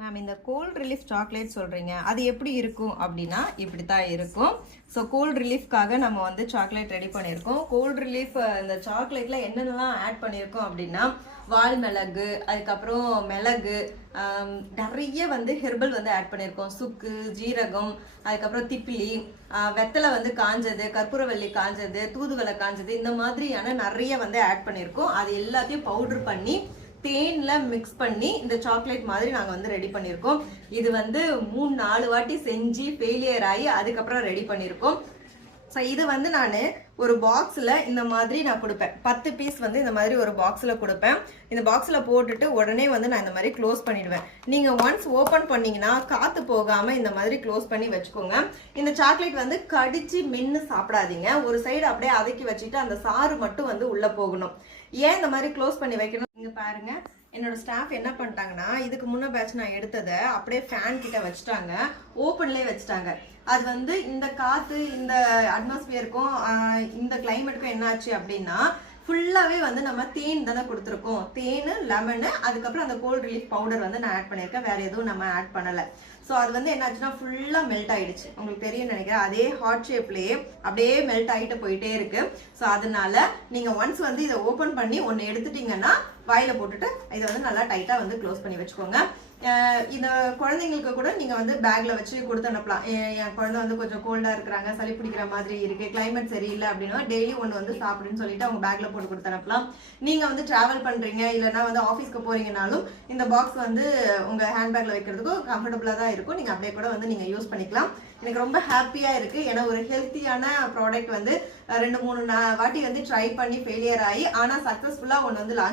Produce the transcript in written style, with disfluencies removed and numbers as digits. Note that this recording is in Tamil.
மேம் இந்த கோல்ட் ரிலீஃப் சாக்லேட் சொல்கிறீங்க அது எப்படி இருக்கும் அப்படின்னா இப்படி தான் இருக்கும். ஸோ கோல்ட் ரிலீஃப்காக நம்ம வந்து சாக்லேட் ரெடி பண்ணியிருக்கோம். கோல்ட் ரிலீஃப் இந்த சாக்லேட்டில் என்னென்னலாம் ஆட் பண்ணியிருக்கோம் அப்படின்னா வால் மிளகு, அதுக்கப்புறம் மிளகு, நிறைய வந்து ஹெர்பல் வந்து ஆட் பண்ணியிருக்கோம். சுக்கு, ஜீரகம், அதுக்கப்புறம் திப்பிலி, வெத்தலை வந்து காஞ்சது, கற்பூரவள்ளி காஞ்சது, தூதுவளை காஞ்சது, இந்த மாதிரியான நிறைய வந்து ஆட் பண்ணியிருக்கோம். அது எல்லாத்தையும் பவுடர் பண்ணி தேன்ல மிக்ஸ் பண்ணி இந்த சாக்லேட் மாதிரி நாங்கள் வந்து ரெடி பண்ணியிருக்கோம். இது வந்து 3-4 வாட்டி செஞ்சு ஃபெயிலியர் ஆகி அதுக்கப்புறம் ரெடி பண்ணியிருக்கோம். ஸோ இது வந்து நான் ஒரு பாக்ஸில் இந்த மாதிரி நான் கொடுப்பேன். 10 பீஸ் வந்து இந்த மாதிரி ஒரு பாக்ஸில் கொடுப்பேன். இந்த பாக்ஸில் போட்டுட்டு உடனே வந்து நான் இந்த மாதிரி க்ளோஸ் பண்ணிடுவேன். நீங்கள் ஒன்ஸ் ஓப்பன் பண்ணிங்கன்னா காற்று போகாமல் இந்த மாதிரி க்ளோஸ் பண்ணி வச்சுக்கோங்க. இந்த சாக்லேட் வந்து கடிச்சு மென்று சாப்பிடாதீங்க. ஒரு சைடு அப்படியே அதக்கி வச்சுட்டு அந்த சாறு மட்டும் வந்து உள்ளே போகணும். ஏன் இந்த மாதிரி க்ளோஸ் பண்ணி வைக்கணும்? இங்கே பாருங்க, என்னோட ஸ்டாஃப் என்ன பண்ணிட்டாங்கன்னா இதுக்கு முன்ன பேட்ச் நான் எடுத்ததை அப்படியே ஃபேன் கிட்ட வச்சுட்டாங்க, ஓப்பன்லேயே வச்சுட்டாங்க. அது வந்து இந்த காற்று இந்த அட்மாஸ்பியருக்கும் இந்த கிளைமேட்டுக்கும் என்னாச்சு அப்படின்னா ஃபுல்லாகவே வந்து நம்ம தேன் தானே கொடுத்துருக்கோம். தேன், லெமனு, அதுக்கப்புறம் அந்த கோல்ட் ரிலீஃப் பவுடர் வந்து நான் ஆட் பண்ணியிருக்கேன். வேறு எதுவும் நம்ம ஆட் பண்ணலை. ஸோ அது வந்து என்னாச்சுன்னா ஃபுல்லாக மெல்ட் ஆகிடுச்சு. உங்களுக்கு தெரியும் நினைக்கிறேன். அதே ஹாட் ஷேப்லேயே அப்படியே மெல்ட் ஆகிட்டு போயிட்டே இருக்கு. ஸோ அதனால நீங்கள் ஒன்ஸ் வந்து இதை ஓப்பன் பண்ணி ஒன்று எடுத்துட்டீங்கன்னா வாயில் போட்டுட்டு இதை வந்து நல்லா டைட்டாக வந்து க்ளோஸ் பண்ணி வச்சுக்கோங்க. இந்த குழந்தைங்களுக்கு கூட நீங்கள் வந்து பேக்கில் வச்சு கொடுத்து அனுப்பலாம். என் குழந்தை வந்து கொஞ்சம் கோல்டாக இருக்கிறாங்க, சளி பிடிக்கிற மாதிரி இருக்குது, கிளைமேட் சரியில்லை அப்படின்னா டெய்லி ஒன்று வந்து சாப்பிடுன்னு சொல்லிட்டு அவங்க பேக்கில் போட்டு கொடுத்து அனுப்பலாம். நீங்கள் வந்து ட்ராவல் பண்ணுறீங்க இல்லைனா வந்து ஆஃபீஸ்க்கு போகிறீங்கனாலும் இந்த பாக்ஸ் வந்து உங்கள் ஹேண்ட்பேக்கில் வைக்கிறதுக்கும் கம்ஃபர்டபுளாக தான் இருக்கும். நீங்கள் அப்படியே கூட வந்து நீங்கள் யூஸ் பண்ணிக்கலாம். எனக்கு ரொம்ப ஹாப்பியாக இருக்குது. ஏன்னா ஒரு ஹெல்த்தியான ப்ராடக்ட் வந்து 2-3 வாட்டி வந்து ட்ரை பண்ணி ஃபெயிலியர் ஆகி ஆனால் சக்ஸஸ்ஃபுல்லாக ஒன்று வந்து லான்ச்